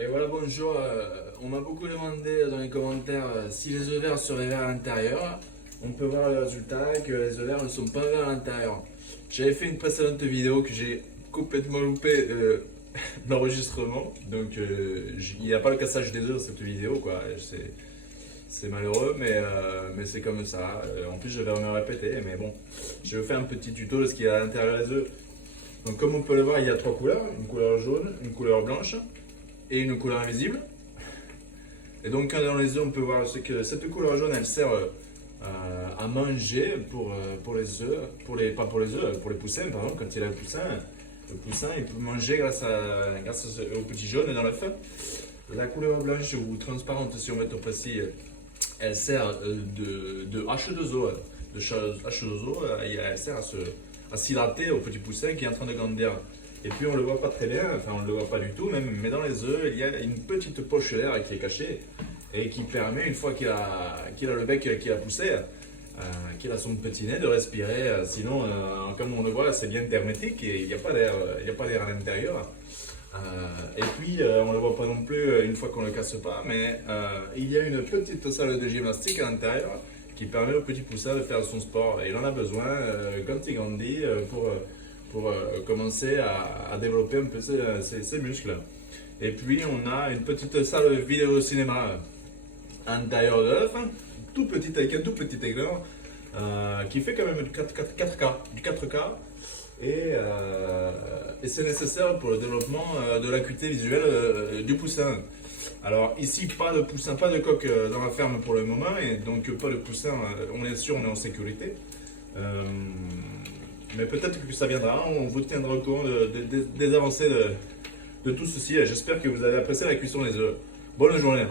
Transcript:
Et voilà, bonjour. On m'a beaucoup demandé dans les commentaires si les œufs verts seraient verts à l'intérieur. On peut voir le résultat que les œufs verts ne sont pas verts à l'intérieur. J'avais fait une précédente vidéo que j'ai complètement loupé l'enregistrement. Donc il n'y a pas le cassage des œufs dans cette vidéo, quoi. C'est malheureux, mais c'est comme ça. En plus, je vais me répéter, mais bon. Je vais faire un petit tuto de ce qu'il y a à l'intérieur des œufs. Donc comme on peut le voir, il y a trois couleurs. Une couleur jaune, une couleur blanche et une couleur invisible. Et donc dans les œufs, on peut voir que cette couleur jaune, elle sert à manger pour les œufs, pas pour les œufs, pour les poussins, par exemple, quand il a le poussin il peut manger grâce au petit jaune dans l'œuf. La couleur blanche ou transparente, si on veut être précis, elle sert de H2O, elle sert à s'hydrater au petit poussin qui est en train de grandir. Et puis on le voit pas très bien, enfin on le voit pas du tout même, mais dans les œufs il y a une petite poche d'air qui est cachée et qui permet, une fois qu'il a le bec qui a poussé, qu'il a son petit nez, de respirer. Sinon, comme on le voit, c'est bien hermétique et il n'y a pas d'air, à l'intérieur. Et puis on ne le voit pas non plus une fois qu'on ne le casse pas, mais il y a une petite salle de gymnastique à l'intérieur qui permet au petit poussin de faire son sport. Et il en a besoin quand il grandit pour commencer à développer un peu ses muscles. Et puis on a une petite salle vidéo cinéma à l'intérieur de l'œuf, tout petit avec un tout petit écran qui fait quand même du 4K. Et c'est nécessaire pour le développement de l'acuité visuelle du poussin. Alors ici, pas de poussin, pas de coq dans la ferme pour le moment, et donc pas de poussin, on est sûr, on est en sécurité. Mais peut-être que ça viendra, on vous tiendra au courant des avancées de tout ceci. J'espère que vous avez apprécié la cuisson des œufs. Bonne journée.